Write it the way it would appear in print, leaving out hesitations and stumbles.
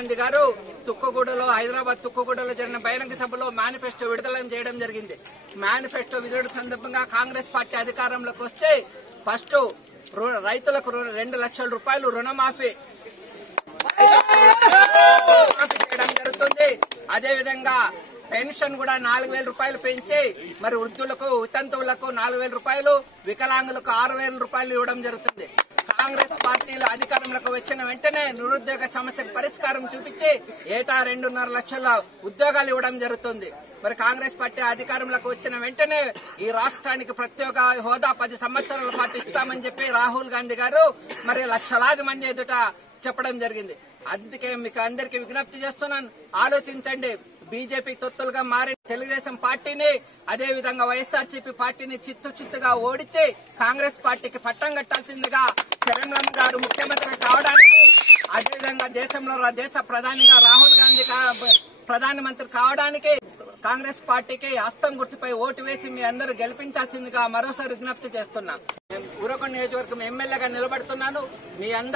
గాంధీ గారు తుక్కుగూడలో హైదరాబాద్ తుక్కుగూడలో జరిగిన బహిరంగ సభలో మేనిఫెస్టో విడుదల చేయడం జరిగింది. మేనిఫెస్టో విడుదల సందర్భంగా కాంగ్రెస్ పార్టీ అధికారంలోకి వస్తే ఫస్ట్ రైతులకు 2 లక్షల రూపాయలు రుణమాఫీ చేయడం జరుగుతుంది. అదేవిధంగా పెన్షన్ కూడా 4,000 రూపాయలు పెంచి మరి వృద్ధులకు వితంతువులకు 4,000 రూపాయలు, వికలాంగులకు 6,000 రూపాయలు ఇవ్వడం జరుగుతుంది. కాంగ్రెస్ పార్టీలు అధికారంలోకి వచ్చిన వెంటనే నిరుద్యోగ సమస్యకు పరిష్కారం చూపించి ఏటా 2.5 లక్షల ఉద్యోగాలు ఇవ్వడం జరుగుతుంది. మరి కాంగ్రెస్ పార్టీ అధికారంలోకి వచ్చిన వెంటనే ఈ రాష్ట్రానికి ప్రత్యేక హోదా 10 సంవత్సరాల పాటు ఇస్తామని చెప్పి రాహుల్ గాంధీ గారు మరి లక్షలాది మంది ఎదుట చెప్పడం జరిగింది. అందుకే మీకు అందరికీ విజ్ఞప్తి చేస్తున్నాను, ఆలోచించండి. బీజేపీ తొత్తులుగా మారిన తెలుగుదేశం పార్టీని, అదేవిధంగా వైఎస్ఆర్సీపీ పార్టీని చిత్తుగా ఓడించి కాంగ్రెస్ పార్టీకి పట్టం కట్టాల్సిందిగా శరణం గారు ముఖ్యమంత్రి కావడానికి, అదేవిధంగా దేశ ప్రధానిగా రాహుల్ గాంధీ ప్రధానమంత్రి కావడానికి కాంగ్రెస్ పార్టీకి హస్తం గుర్తుపై ఓటు వేసి మీ అందరూ గెలిపించాల్సిందిగా మరోసారి విజ్ఞప్తి చేస్తున్నా. ఊరకొండ నియోజకవర్గం ఎమ్మెల్యేగా నిలబడుతున్నాను. మీ అందరూ